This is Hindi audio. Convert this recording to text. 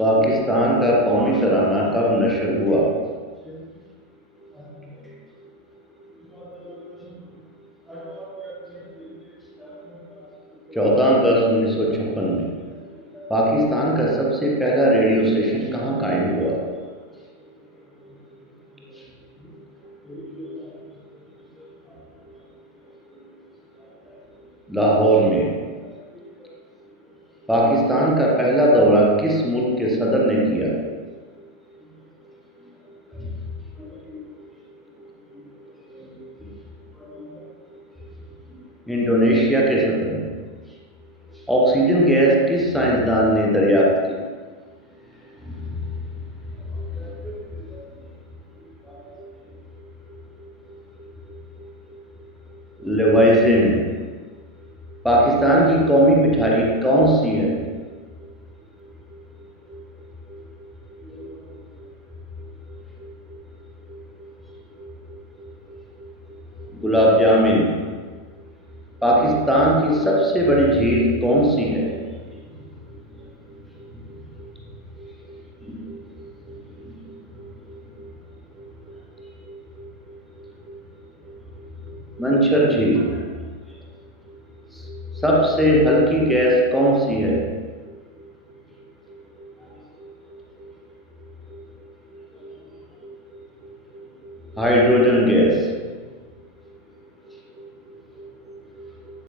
पाकिस्तान का कौमी तराना कब नश्र हुआ? 14 अगस्त 1956 में। पाकिस्तान का सबसे पहला रेडियो स्टेशन कहाँ कायम हुआ? लाहौर में। पाकिस्तान का पहला दौरा किस मुल्क के सदर ने किया? इंडोनेशिया के सदर ने। ऑक्सीजन गैस किस साइंसदान ने दरियाफ्त की? लेवाइजे ने। पाकिस्तान की कौमी मिठाई कौन सी है? गुलाब जामुन। पाकिस्तान की सबसे बड़ी झील कौन सी है? मंशर झील। सबसे हल्की गैस कौन सी है? Hydrogen gas.